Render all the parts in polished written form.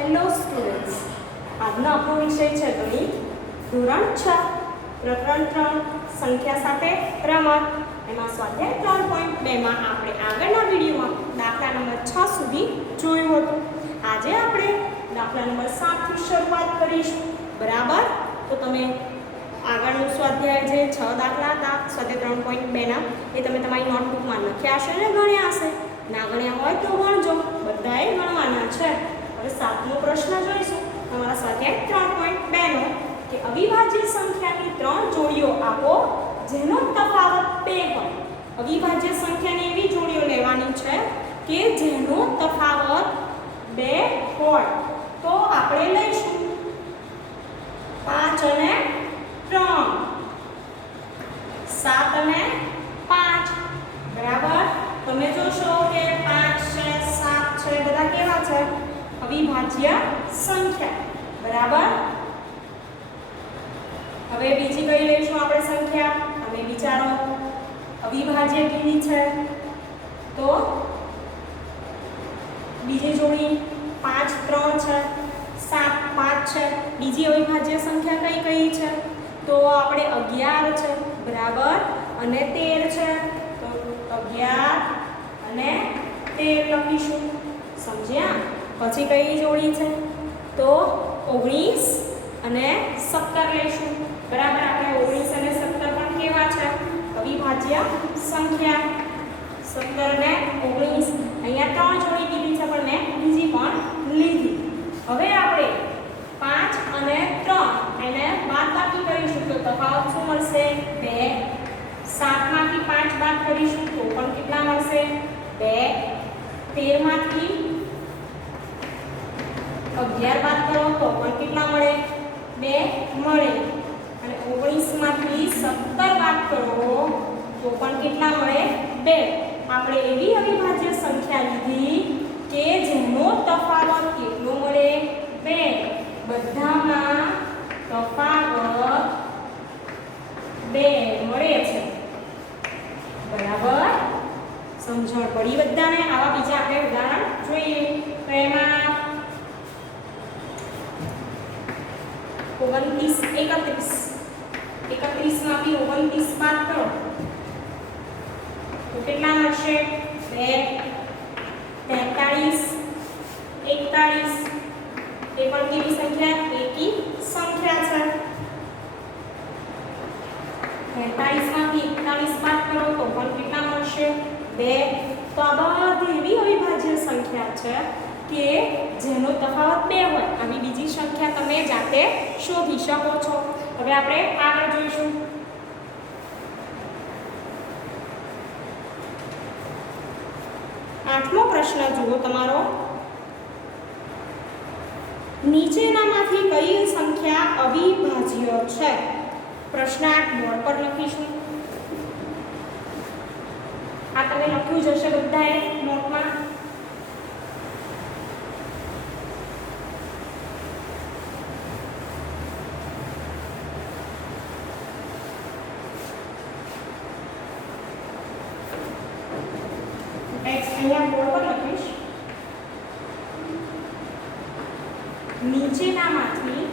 Hello students, આજનો આપણો વિષય છે ગણિત ધોરણ 6 પ્રકરણ 3 સંખ્યા સાથે રમત. એમાં સ્વાધ્યાય 3.2 માં આપણે આગળના વિડીયોમાં દાખલા નંબર 6 સુધી જોયું હતું. આજે આપણે દાખલા નંબર 7 થી શરૂઆત કરીશું. બરાબર? તો તમે આગળનું સ્વાધ્યાય જે 6 દાખલા હતા સ્વાધ્યાય 3.2 ના એ તમે તમારી નોટબુકમાં લખ્યા હશે અને ગણ્યા હશે. ના ગણ્યા હોય તો ગણજો, બધાએ ગણવાના છે. હવે 7મો પ્રશ્ન જોઈશું તમારા સ્વાધ્યાય 3.2 નો કે અવિભાજ્ય સંખ્યાની 3 જોડીઓ આપો જેનો તફાવત 2 હોય. અવિભાજ્ય સંખ્યાની એવી જોડીઓ લેવાની છે કે જેનો તફાવત 2 હોય. તો આપણે લઈશું 5 અને 3, 7 અને 5. બરાબર? તમે જોશો કે 5 છે, 7 છે, બધા કેવા છે? અવિભાજ્ય સંખ્યા. બરાબર? હવે બીજી કઈ લઈશું આપણે સંખ્યા? તમે વિચારો અવિભાજ્ય કેવી છે? તો બીજી જોડી 5 3 છે, 7 5 છે. બીજી અવિભાજ્ય સંખ્યા કઈ કઈ છે? તો આપણે 11 છે. બરાબર? અને 13 છે. તો 11 અને 13 લખીશું. સમજ્યા? પછી કઈ જોડી છે? તો 19 અને 17 લઈશું. બરાબર? આપણે 19 અને 17 પણ કેવા છે? અવિભાજ્ય સંખ્યા. 17 ને 19 અહીંયા 3 જોડી કીધી છે પણ મેં બીજી પણ લીધી. હવે આપણે 5 અને 3 એને બાદબાકી કરીશું તો તફાવત શું મળશે? 2. 7 માંથી 5 બાદ કરીશું તો પણ કેટલા મળશે? 2. 13 માંથી 11 બાદ કરો તો પણ કેટલા મળે? 2 મળે. અને 19 માંથી 17 બાદ કરો તો પણ કેટલા મળે? 2. આપણે એવી અવિભાજ્ય સંખ્યા લીધી કે જેનો તફાવત કેટલો મળે? 2. બધામાં તફાવત 2 મળે છે. બરાબર? સમજણ પડી બધાને? આવા બીજા આપણે ઉદાહરણ જોઈએ. તો એમાં 29 31 માંથી 29 બાદ કરો તો કેટલા મળશે? 2. 43 41 એ પણ કેવી સંખ્યા? એકી સંખ્યા છે. 43 માંથી 41 બાદ કરો તો પણ કેટલા મળશે? 2. તો આ બધી એવી અવિભાજ્ય સંખ્યા છે કે જેનો તફાવત 2 હોય. આવી બીજી સંખ્યા તમે જાતે શોધી શકો છો. હવે આપણે આગળ જોઈશું. આઠમો પ્રશ્ન જુઓ તમારો. નીચેનામાંથી કઈ સંખ્યા અવિભાજ્ય છે? પ્રશ્ન 8 બોર્ડ પર લખીશું. આ તમે લખ્યું જ હશે બધાએ નોટમાં. અહીંયા બોર્ડ પર લખીશ. નીચેનામાંથી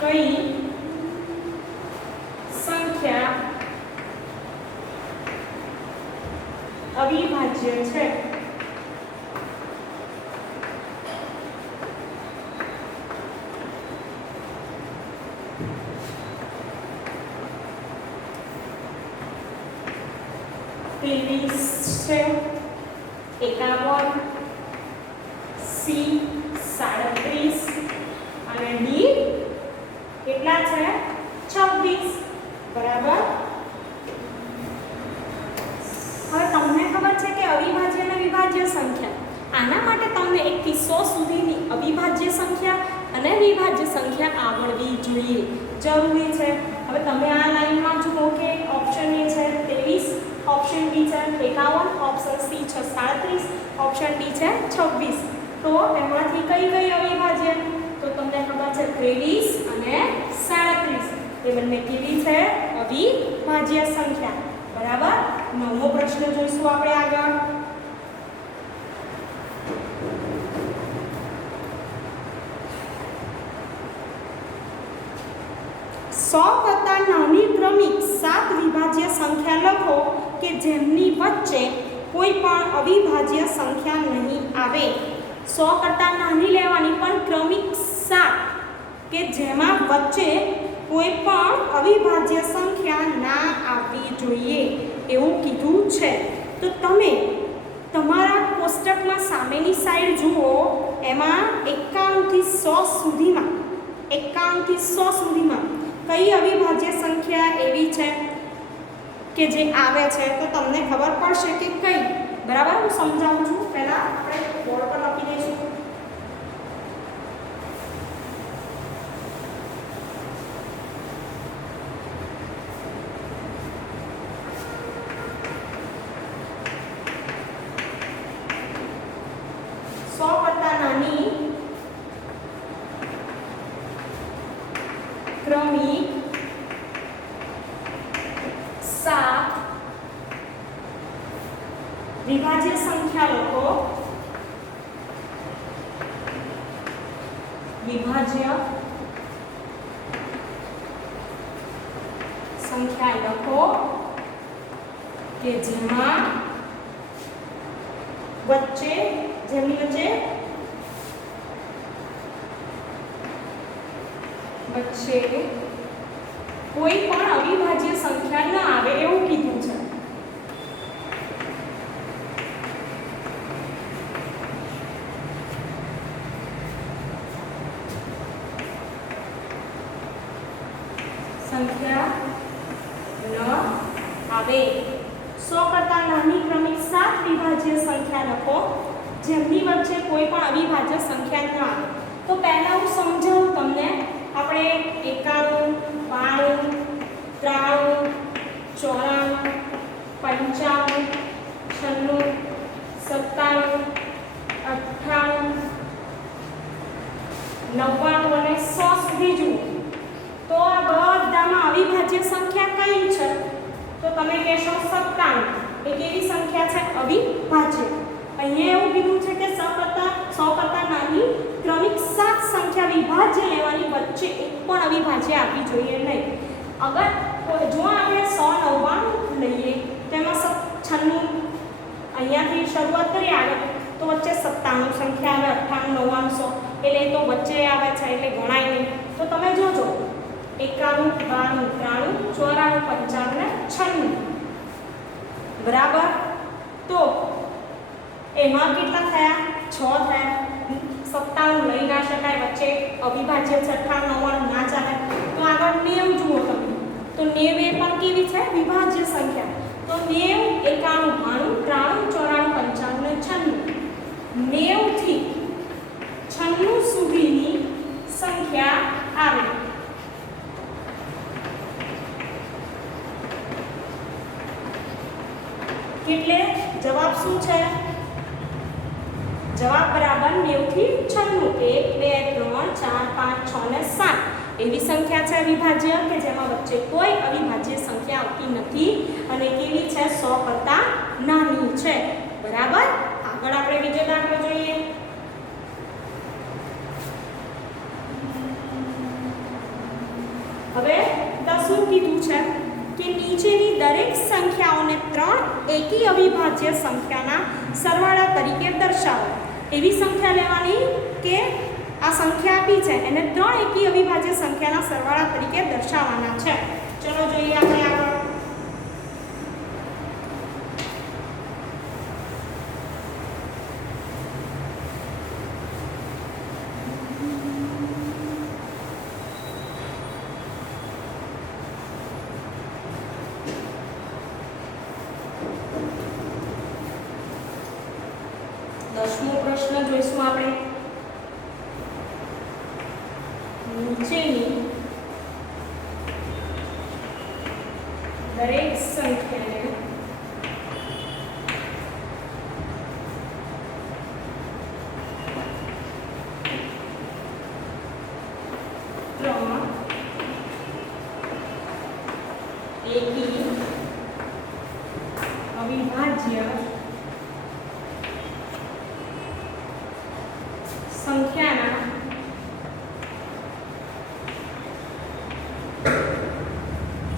કઈ સંખ્યા અવિભાજ્ય છે? છે 51 સી 37 અને ડી કેટલા છે? 26. બરાબર? હવે તમને ખબર છે કે અવિભાજ્ય અને વિભાજ્ય સંખ્યા. આના માટે તમને 1 થી 100 સુધીની અવિભાજ્ય સંખ્યા અને વિભાજ્ય સંખ્યા આવડવી જોઈએ, જરૂરી છે. હવે તમે આ લાઈનમાં જુઓ કે ઓપ્શન એ છે 23, ઓપ્શન બી છે 51, ઓપ્શન સી છે 37, ઓપ્શન ડી છે 26. તો એમાંથી કઈ કઈ અવિભાજ્ય? તો તમને ખબર છે 23 અને 37 એ બંને કેવી છે? અવિભાજ્ય સંખ્યા. બરાબર? નવમો પ્રશ્ન પ્રશ્ન જોઈશું આપણે આગળ. 100 કરતા નાની ક્રમિક 7 વિભાજ્ય સંખ્યા લખો કે જેમની વચ્ચે કોઈ પણ અવિભાજ્ય સંખ્યા નહીં આવે. 100 કરતા નાની લેવાની પણ ક્રમિક 7 કે જેમાં વચ્ચે કોઈ પણ અવિભાજ્ય સંખ્યા ના આવવી જોઈએ એવું કીધું છે. તો તમે તમારા કોષ્ટકમાં સામેની સાઈડ જુઓ, એમાં 91 થી 100 સુધીમાં 91 થી 100 સુધીમાં કઈ અવિભાજ્ય સંખ્યા એવી છે કે જે આવે છે, તો તમને ખબર પડશે કે કઈ. બરાબર, હું સમજાવું છું. પહેલા આપણે બોર્ડ પર લખી દઈશું. ક્રમિક 7 વિભાજ્ય સંખ્યા લખો. વિભાજ્ય સંખ્યા લખો કે જેમાં જેમની વચ્ચે કોઈ પણ અવિભાજ્ય સંખ્યા ન આવે એવું કીધું છે. સંખ્યા ન આવે. 100 કરતા નાની ક્રમિક 7 વિભાજ્ય સંખ્યા લખો જેમની વચ્ચે કોઈ પણ અવિભાજ્ય સંખ્યા ન આવે. તો પહેલા હું સમજાવું તમને. આપણે 91, 92, 93, 94, 95, 96, 97, 98 અને 100 સુધી જુઓ. તો આ બધામાં અવિભાજ્ય સંખ્યા કઈ છે? તો તમે કહેશો 97. એ કેવી સંખ્યા છે? અવિભાજ્ય. અહીંયા એવું કીધું છે કે 100 કરતા નાની ક્રમિક 7 સંખ્યા વિભાજ્ય લેવાની, વચ્ચે એક પણ અવિભાજ્ય આવવી જોઈએ નહીં. અગર જો આપણે 199 લઈએ તો એમાં 96 અહીંયાથી શરૂઆત કરીએ આગળ, તો વચ્ચે 97 સંખ્યા આવે, 98, 99, 100 એટલે તો વચ્ચે આવે છે એટલે ગણાય નહીં. તો તમે જોજો 91, 92, 93, 94, 95 ને 96. બરાબર. તો એમાં કેટલા થયા? 6 થયા. 97 લઈ ના શકાય, વચ્ચે અવિભાજ્ય 98 ના ચાલે. તો આગળ 90 જુઓ તમે. તો 90 એ પણ કેવી છે? વિભાજ્ય સંખ્યા. તો 90, 91, 92, 93, 95 ને 96. 90 થી 96 સુધીની સંખ્યા આવે. એટલે જવાબ શું છે? જવાબ બરાબર 90 થી 96. 1, 2, 3, 4, 5, 6 ને 7 એવી સંખ્યા છે અવિભાજ્ય કે જેમાં વચ્ચે કોઈ અવિભાજ્ય સંખ્યા આવતી નથી અને કેવી છે? 100 કરતા નાની છે. બરાબર. આગળ આપણે બીજો દાખલો જોઈએ. હવે તો શું કીધું છે કે નીચેની દરેક સંખ્યાઓને 3 એકી અવિભાજ્ય સંખ્યાના સરવાળા તરીકે દર્શાવો. એવી સંખ્યા લેવાની કે આ સંખ્યા આપી છે એને 3 એકી અવિભાજ્ય સંખ્યાના સરવાળા તરીકે દર્શાવવાના છે. ચલો જોઈએ આપણે આગળ. દસમો પ્રશ્ન જોઈશું આપણે. નીચેની દરેક સંખ્યાને એકી અવિભાજ્ય સંખ્યાના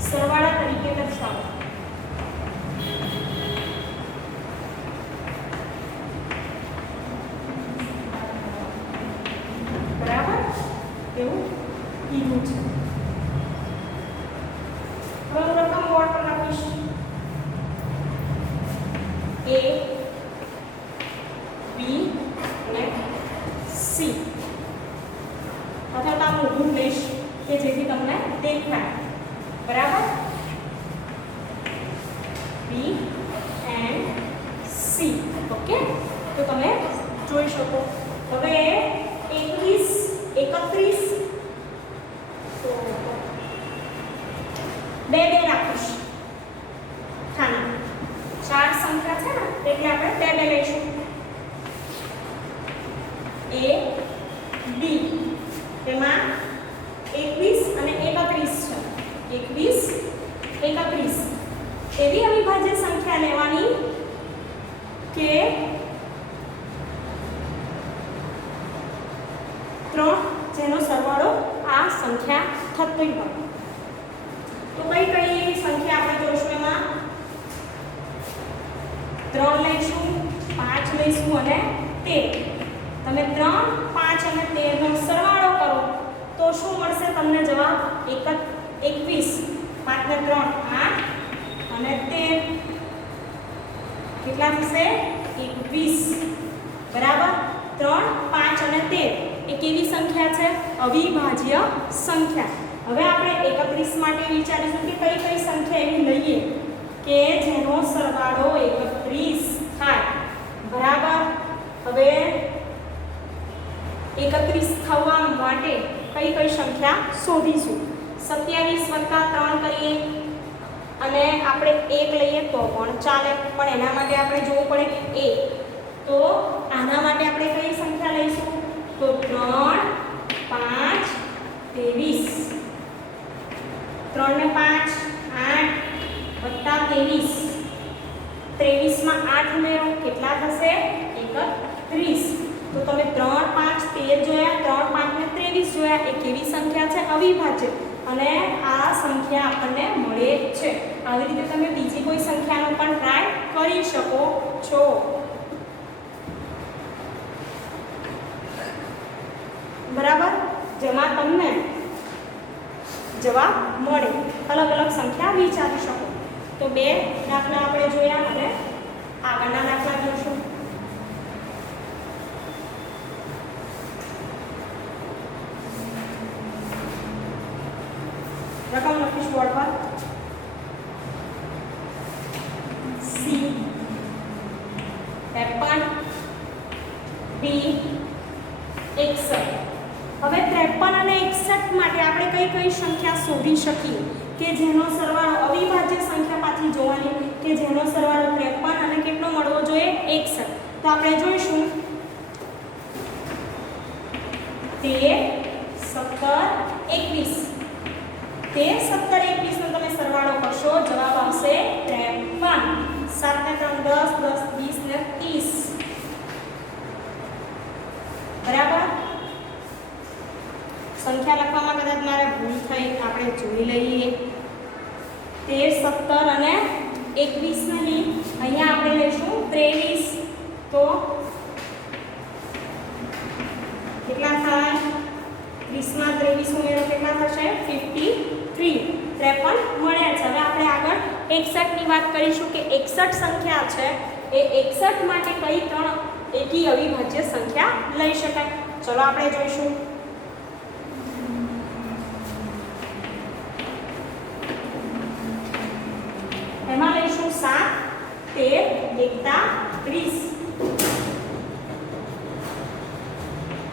સરવાળા તરીકે દર્શાવો. બરાબર એવું કીધું છે. હવે હું રકમ બોર્ડ પર લખીશ. A, B અને C. અથવા તો હું ઊભું લઈશ કે જેથી તમને દેખાય. બરાબર? B and C. ઓકે, તો તમે જોઈ શકો. હવે 21 31 તો બે રાખીશ ખાના. 4 સંખ્યા છે ને એટલે આપણે બે લઈશું. A B તેમાં 21 અને 31 છે. 21 31 એવી અવિભાજ્ય સંખ્યા લેવાની કે 3 જેનો સરવાળો આ સંખ્યા થતી હોય. તો કઈ કઈ એવી સંખ્યા આપણે જોઈશું? એમાં 3 લઈશું, 5 લઈશું અને 13. તમે 3 5 અને 13 નો સરવાળો કરો તો શું મળશે તમને જવાબ? 21. 5 ને 3 8 અને 13 કેટલા થશે? 21. બરાબર? 3 5 અને 13 એ કેવી સંખ્યા છે? અવિભાજ્ય સંખ્યા. હવે આપણે 31 માટે વિચારીશું કે કઈ કઈ સંખ્યા એવી લઈએ કે જેનો સરવાળો 31 થાય. બરાબર? હવે 31 થવા માટે કઈ કઈ સંખ્યા શોધીશું? 27 + 3 કરીએ અને આપણે 1 લઈએ તો પણ ચાલે, પણ એના માટે આપણે જોવું પડે કે 1. તો આના માટે આપણે કઈ સંખ્યા લઈશું? તો 3 5 23. 3 ને 5 8 + 23. 23 માં 8 ઉમેરો કેટલા થશે? 31. તો તમે 3 5 13 જોયા, 3 5 ને 23 જોયા. એ કેવી સંખ્યા છે? અવિભાજ્ય. અને આ સંખ્યા આપણને મળે છે. આવી રીતે તમે બીજી કોઈ સંખ્યાનો પણ ટ્રાય કરી શકો છો. બરાબર? જેમાં તમને જવાબ મળે. અલગ અલગ સંખ્યા વિચારી શકો. તો 2 દાખલા આપણે જોયા. હવે આગળના દાખલા જોઈશું. રકમ લખીશ બોર્ડ પર. C 53 B 61. હવે 53 અને 61 માટે આપણે કઈ કઈ સંખ્યા શોધી શકીએ કે જેનો સરવાળો અવિભાજ્ય સંખ્યા પાછી જોવાની કે જેનો સરવાળો 53 અને કેટલો મળવો જોઈએ? 61. તો આપણે જોઈશું 13 17 21. 13 17 21 નો તમે સરવાળો કરશો જવાબ આવશે 53. 7 ને 3 10 10 20 ને 30. બરાબર? સંખ્યા લખવામાં કદાચ મારે ભૂલ થઈ, આપણે જોઈ લઈએ. 13 17 અને 21 નહીં, અહીંયા આપણે લઈશું 23. તો કેટલા થાય? 30 માં 23 ઉમેરો કેટલા થશે? 53. 53 મળ્યા છે. હવે આપણે આગળ 61 ની વાત કરીશું કે 61 સંખ્યા છે એ 61 માટે કઈ 3 એકી અવિભાજ્ય સંખ્યા લઈ શકાય? ચલો આપણે જોઈશું. એમાં લઈશું 7 13 31.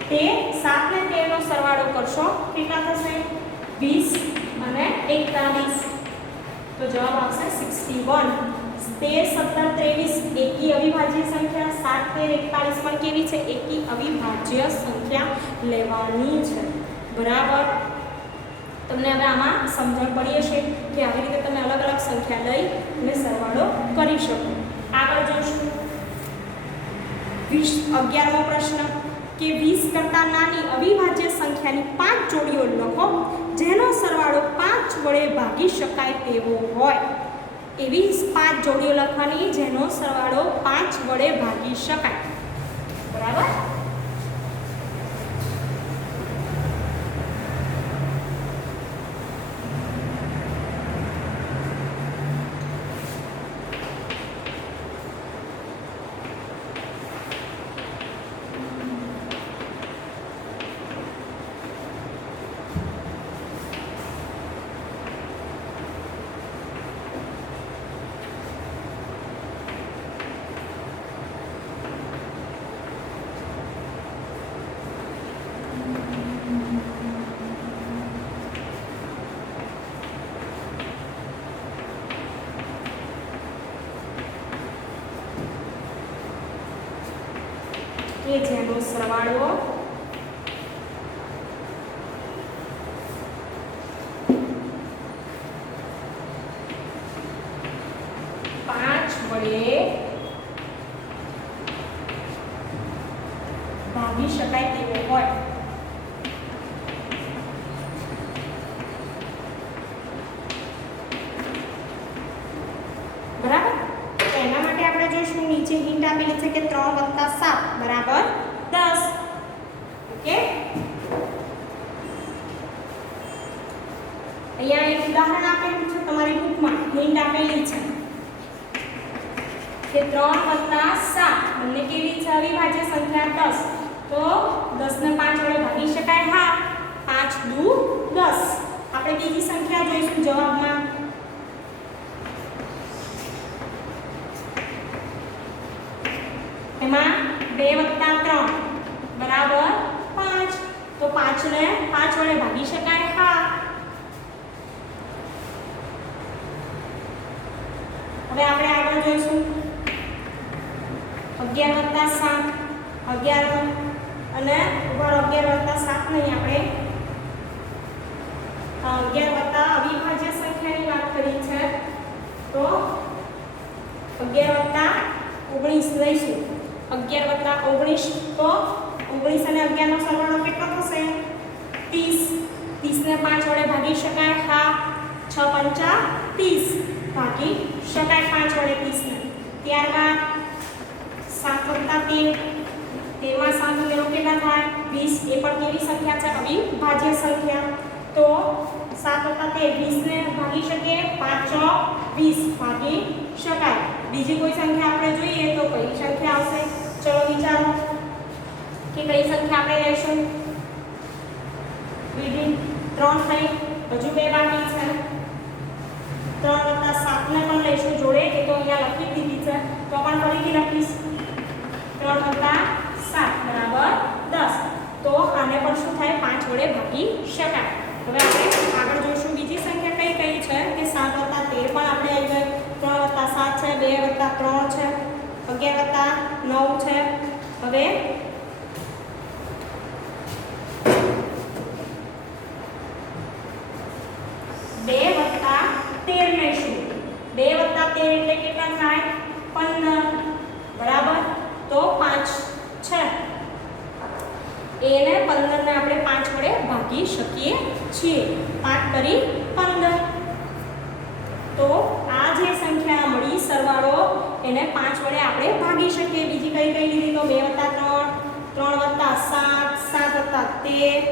તે 7 ને 13 નો સરવાળો કરશો કેટલા થશે? 20 અને 41. તો જવાબ આવશે 61. 13 17 23 એકી અવિભાજ્ય સંખ્યા. 7 13 41 પણ કેવી છે? એકી અવિભાજ્ય સંખ્યા લેવાની છે. બરાબર? તમને હવે આમાં સમજણ પડી હશે કે આવી રીતે તમે અલગ અલગ સંખ્યા લઈ અને સરવાળો કરી શકો. 11મો પ્રશ્ન કે 20 કરતાં નાની અવિભાજ્ય સંખ્યાની 5 જોડીઓ લખો જેનો સરવાળો 5 વડે ભાગી શકાય તેવો હોય. એવી 5 જોડીઓ લખવાની જેનો સરવાળો 5 વડે ભાગી શકાય. બરાબર. કે જેનો સરવાળો 5 વડે ભાગી શકાય તેવો હોય. બરાબર. એના માટે આપણે જોઈશું નીચે હિન્ટ આપેલી છે કે 3 + 7 બરાબર 10. ઓકે. અહીંયા એક ઉદાહરણ આપેલું છે તમારી બુકમાં, હિન્ટ આપેલી છે કે 3 + 7 બંને કેવી છે? અવિભાજ્ય સંખ્યા 10. તો 10 ને 5 વડે ભાગી શકાય? હા. 5 દુ 10. આપણે બીજી સંખ્યા જોઈશું જવાબમાં. એમાં 2 + 3 બરાબર 5. તો 5 ને 5 વડે ભાગી શકાય? હા. હવે આપણે આગળ જોઈશું 11 + 7 11 અને ઉપર 11 + 7 નહીં, આપણે 11 અવિભાજ્ય સંખ્યાની વાત કરી છે. તો 11 + 19 લઈશું. 11 + 19 તો 19 અને 11 નો સરવાળો કેટલો થશે? 30. 30 ને 5 વડે ભાગી શકાય? હા. 6 × 5 = 30 ભાગી શકાય 5 વડે 30 ને. ત્યારબાદ 7 + 13 તેમાં 7 ઉમેરો કેટલા થાય? 20. એ પણ કેવી સંખ્યા છે? અવિભાજ્ય સંખ્યા. તો 7 + 13 20 ને ભાગી શકીએ? 5 × 20 ભાગી શકાય. બીજી કોઈ સંખ્યા આપણે જોઈએ તો કઈ સંખ્યા આવશે? ચલો વિચારો કે કઈ સંખ્યા આપણે લઈશું. બીજી 3 થઈ, હજુ 2 બાકી છે. 3 + 7 ને પણ લઈશું જોડે. એ તો અહીંયા લખી દીધી છે, તો પણ ફરીથી લખીશ. 3 + 7 બરાબર 10. તો આને પણ શું થાય? 5 વડે ભાગી શકાય. હવે આપણે આગળ જોઈશું બીજી સંખ્યા કઈ કઈ છે કે 7 + 13 પણ આપણે આવી ગઈ. 3 + 7 છે, 2 + 3 છે, 11 + 9 છે. હવે 2 + 13 લઈશું. 2 + 13 એટલે કેટલા થાય? 15 બરાબર. તો 5 છે. એને 15 ને આપણે 5 વડે ભાગી શકીએ છીએ. 5 × 15. તો આ જે સંખ્યા મળી સરવાળો, એને 5 વડે આપણે ભાગી શકીએ. બીજી કઈ કઈ લીધી? તો 2 + 3 3 + 7 7 + 13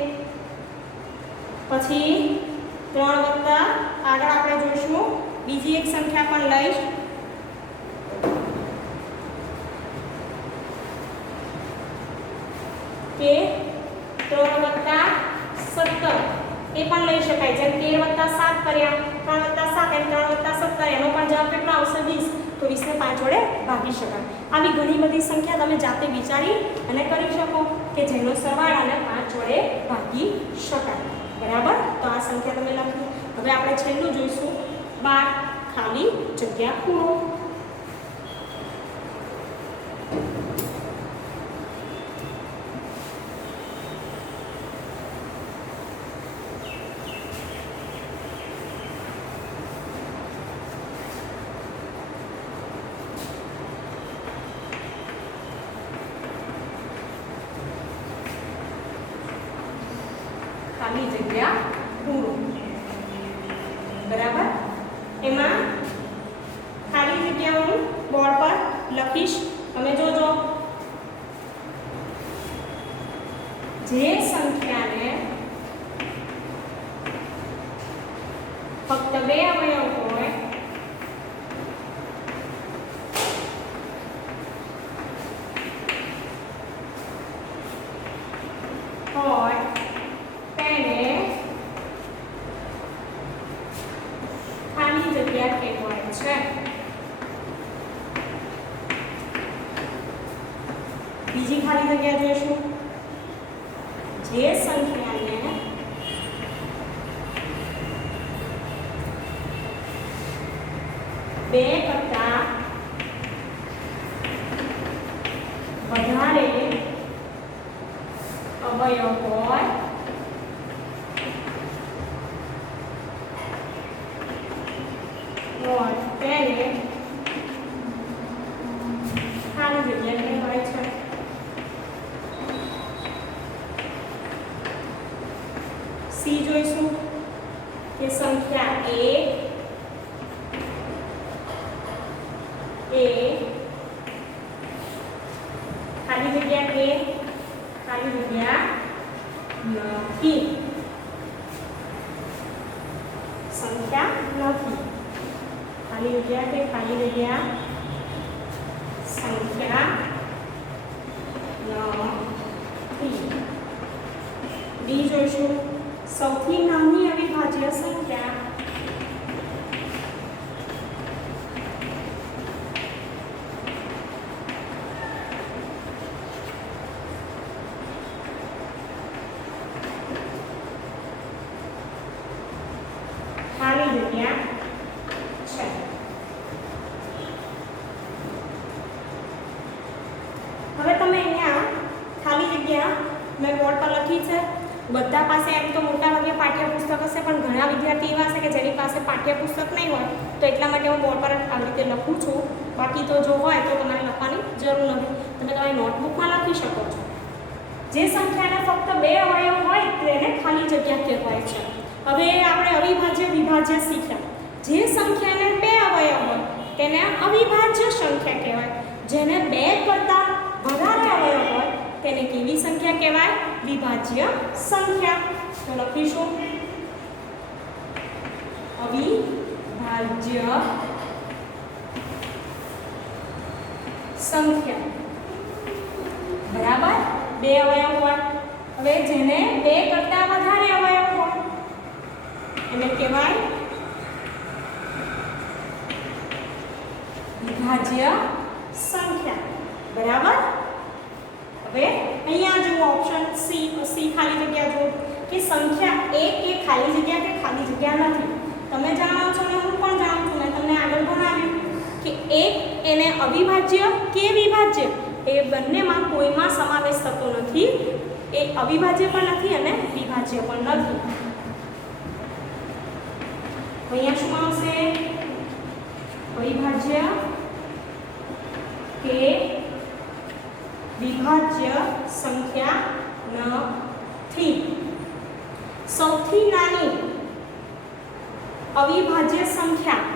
પછી 3 + આગળ આપણે જોઈશું બીજી એક સંખ્યા પણ લઈશ કે 3 + 17 એ પણ લઈ શકાય. જેમ 13 + 7 કર્યા, 3 + 7 એમ 3 + 17 એનો પણ જવાબ કેટલો આવશે? 20. તો 20 ને 5 વડે ભાગી શકાય. આવી ઘણી બધી સંખ્યા તમે જાતે વિચારી અને કરી શકો કે જેનો સરવાળાને 5 વડે ભાગી શકાય. બરાબર. તો આ સંખ્યા તમે લખી. હવે આપણે છેલ્લું જોઈશું 12 ખાલી જગ્યા પૂરો. લખીશ, તમે જોજો. જે સંખ્યાને ફક્ત 2 અવયવ હોય તેને ખાલી જગ્યા કહેવાય છે. બીજી ખાલી જગ્યા જોઈશું. જે સંખ્યાને બે કરતા વધારે અવયવ હોય તેને ખાલી જગ્યા કહેવાય છે. સી જોઈશું કે સંખ્યા એ ખાલી જગ્યા કે ખાલી જગ્યા નથી. સંખ્યા નથી. ખાલી જગ્યા કે ખાલી જગ્યા સંખ્યા નથી. ડી જોઈશું સૌથી નાની અવિભાજ્ય સંખ્યા ખાલી જગ્યા છે. હવે તમે અહીંયા ખાલી જગ્યા મેં બોર્ડ પર લખી છે. બધા પાસે એમ તો મોટા ભાગે પાઠ્યપુસ્તક હશે, પણ ઘણા વિદ્યાર્થી એવા હશે કે જેની પાસે પાઠ્યપુસ્તક નહીં હોય, તો એટલા માટે હું બોર્ડ પર આવી રીતે લખું છું. બાકી તો જો હોય તો તમારે લખવાની જરૂર નથી, તમે તમારી નોટબુકમાં લખી શકો છો. જે સંખ્યાને ફક્ત 2 અવયવ હોય તેને ખાલી જગ્યા કહેવાય છે. હવે આપણે અવિભાજ્ય વિભાજ્ય શીખ્યા. જે સંખ્યાને 2 અવયવ હોય તેને અવિભાજ્ય સંખ્યા કહેવાય. જેને 2 કરતાં વધારે અવયવ હોય તેને કેવી સંખ્યા કહેવાય? વિભાજ્ય સંખ્યા. તો લખીશું અવિભાજ્ય સંખ્યા. બરાબર? 2 અવયવ હોય. હવે જેને 2 કરતાં વધારે અવયવ હોય એને કહેવાય વિભાજ્ય સંખ્યા. બરાબર? હવે અહીંયા જુઓ ઓપ્શન સી ખાલી જગ્યા જુઓ કે સંખ્યા એક એ ખાલી જગ્યા કે ખાલી જગ્યા નથી. તમે જાણો છો ને હું પણ જાણું છું, મેં તમને આગળ ભણાવ્યું કે એક એને અવિભાજ્ય કે વિભાજ્ય એ બંનેમાં કોઈમાં સમાવેશ થતો નથી. એ અવિભાજ્ય પણ નથી અને વિભાજ્ય પણ નથી. અહીંયા શું આવશે? અવિભાજ્ય કે વિભાજ્ય સંખ્યા નથી. સૌથી નાની અવિભાજ્ય સંખ્યા.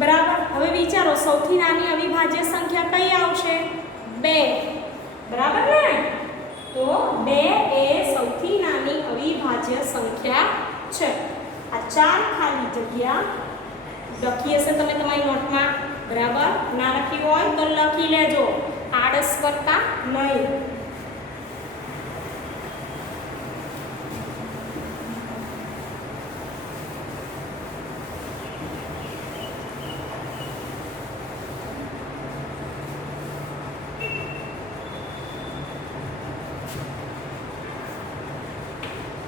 બરાબર? હવે વિચારો સૌથી નાની અવિભાજ્ય સંખ્યા કઈ આવશે? 2. બરાબર ને? તો 2 એ સૌથી નાની અવિભાજ્ય સંખ્યા છે. આ 4 ખાલી જગ્યા લખી હશે તમે તમારી નોટમાં. બરાબર? ના લખી હોય તો લખી લેજો, આળસ કરતા નહીં.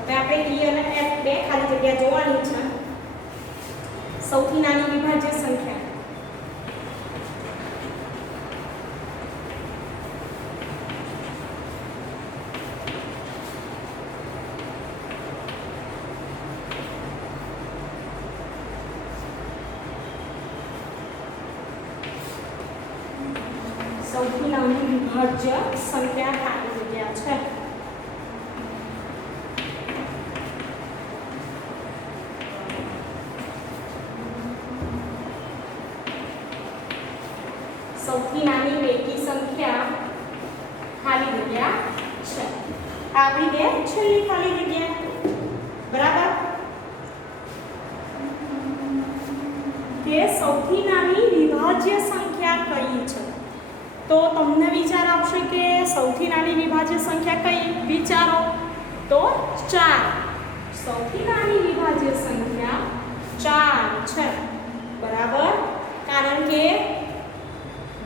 હવે આપણે ઈ અને એફ 2 ખાલી જગ્યા જોવાની છે. સૌથી નાની વિભાજ્ય સંખ્યા સૌથી નાની વિભાજ્ય સંખ્યા ખાલી જગ્યા છે. સૌથી નાની બેકી સંખ્યા ખાલી જગ્યા છે. આ આપણી બે છેલ્લી ખાલી જગ્યા. બરાબર. કે સૌથી નાની વિભાજ્ય સંખ્યા કઈ છે? તો તમને વિચાર આવશે કે સૌથી નાની વિભાજ્ય સંખ્યા કઈ? વિચારો. તો 4. સૌથી નાની વિભાજ્ય સંખ્યા 4 છે. બરાબર. કારણ કે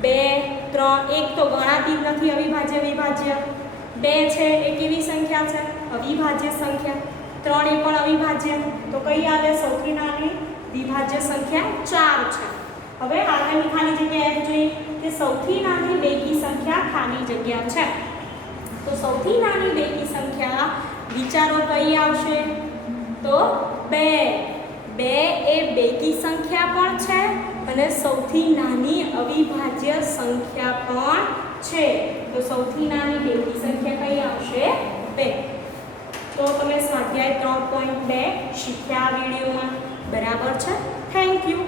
2, 3, 1 તો ગણાતી જ નથી. અવિભાજ્ય વિભાજ્ય 2 છે એ કેવી સંખ્યા છે? અવિભાજ્ય સંખ્યા. 3 એ પણ અવિભાજ્ય. તો કઈ આવે? સૌથી નાની વિભાજ્ય સંખ્યા 4 છે. હવે આગળની ખાલી જગ્યા એ જોઈએ કે સૌથી નાની બેકી સંખ્યા ખાલી જગ્યા છે. તો સૌથી નાની બેકી સંખ્યા વિચારો કઈ આવશે? તો 2. 2 એ બેકી સંખ્યા પણ છે અને સૌથી નાની અવિભાજ્ય સંખ્યા પણ છે. તો સૌથી નાની બેકી સંખ્યા કઈ આવશે? 2. તો તમે સ્વાધ્યાય 3.2 શીખ્યા આ વિડીયોમાં. બરાબર છે. Thank you.